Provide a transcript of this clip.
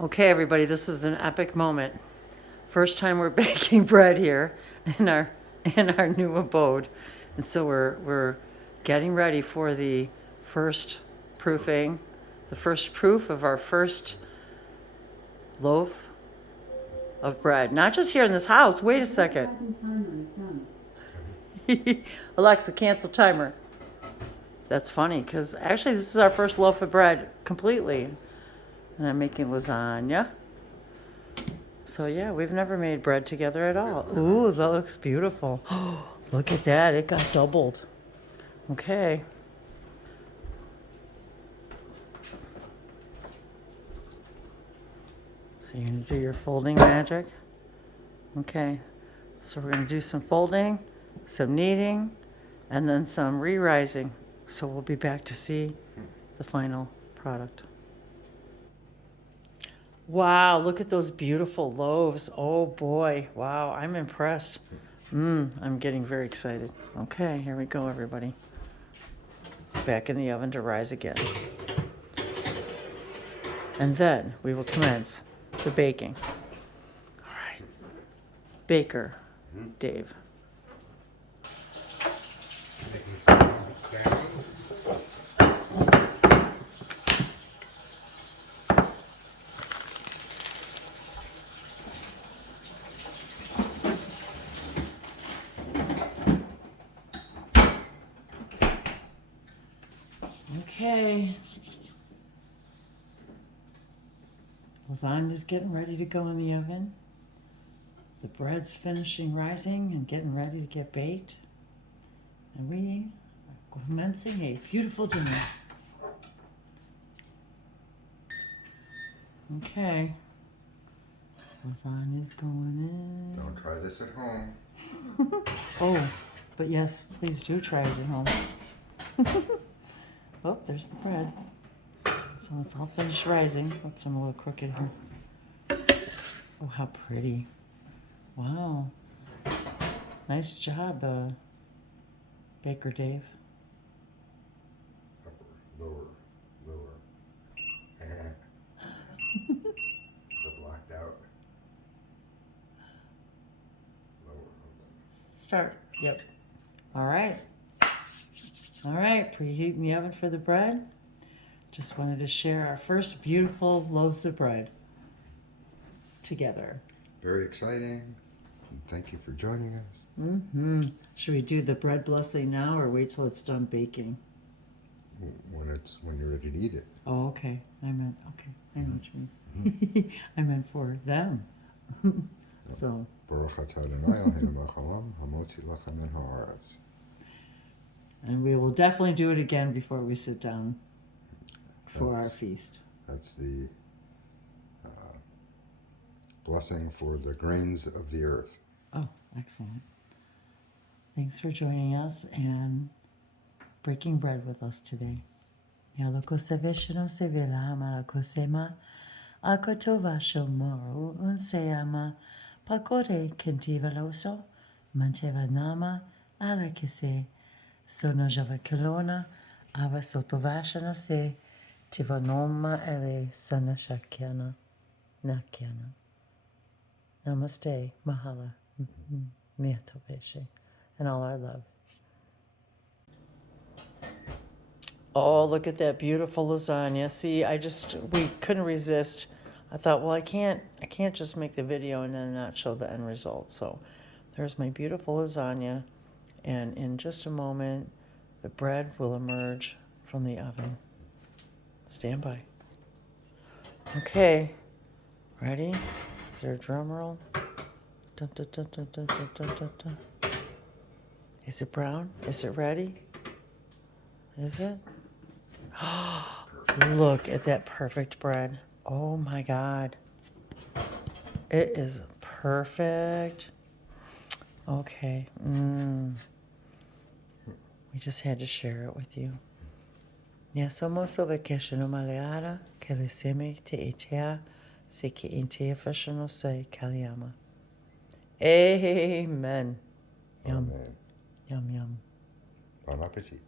Okay, everybody, this is an epic moment. First time we're baking bread here in our new abode, and so we're getting ready for the first proofing, the first proof of our first loaf of bread. Not just here in this house. Wait a second. Alexa, cancel timer. That's funny because actually this is our first loaf of bread completely, and I'm making lasagna. So yeah, we've never made bread together at all. Ooh, that looks beautiful. Oh, look at that, it got doubled. Okay. So you're gonna do your folding magic. Okay, so we're gonna do some folding, some kneading, and then some re-rising. So we'll be back to see the final product. Wow, look at those beautiful loaves. Oh boy, wow, I'm impressed. I'm getting very excited. Okay, here we go, everybody. Back in the oven to rise again. And then we will commence the baking. All right. Baker, Dave. Making some salmon. Okay. Lasagna's getting ready to go in the oven. The bread's finishing rising and getting ready to get baked. And we are commencing a beautiful dinner. Okay. Lasagna's going in. Don't try this at home. Oh, but yes, please do try it at home. Oh, there's the bread. So it's all finished rising. Oops, I'm a little crooked here. Oh, how pretty. Wow. Nice job, Baker Dave. Upper, lower. The blacked out. Lower. Start. Yep. All right. All right, preheating the oven for the bread. Just wanted to share our first beautiful loaves of bread together. Very exciting. And thank you for joining us. Should we do the bread blessing now or wait till it's done baking? When you're ready to eat it. Oh, okay. I know what you mean. I meant for them. So. Baruch atah Adonai Eloheinu melech haolam, hamotzi lechem min haaretz. And we will definitely do it again before we sit down for our feast. That's the blessing for the grains of the earth. Oh, excellent. Thanks for joining us and breaking bread with us today. Yaloko seveshino sevela malakosema akotova shomoru unseyama pakore kentivaloso manteva nama alakise sono javakelona ava sotovashana se tivanoma ele sanashakyana nakyana. Namaste, mahala, miatopeshe, and all our love. Oh, look at that beautiful lasagna. See, we couldn't resist. I thought, well, I can't just make the video and then not show the end result. So there's my beautiful lasagna. And in just a moment, the bread will emerge from the oven. Stand by. Okay, ready? Is there a drum roll? Dun, dun, dun, dun, dun, dun, dun, dun, dun. Is it brown? Is it ready? Is it? Look at that perfect bread. Oh my God. It is perfect. Okay. We just had to share it with you. Ya somos over keshano maleara, keliseme te etea, se ke intea fashano se kaliama. Amen. Yum. Amen. Yum, yum. Bon appetit.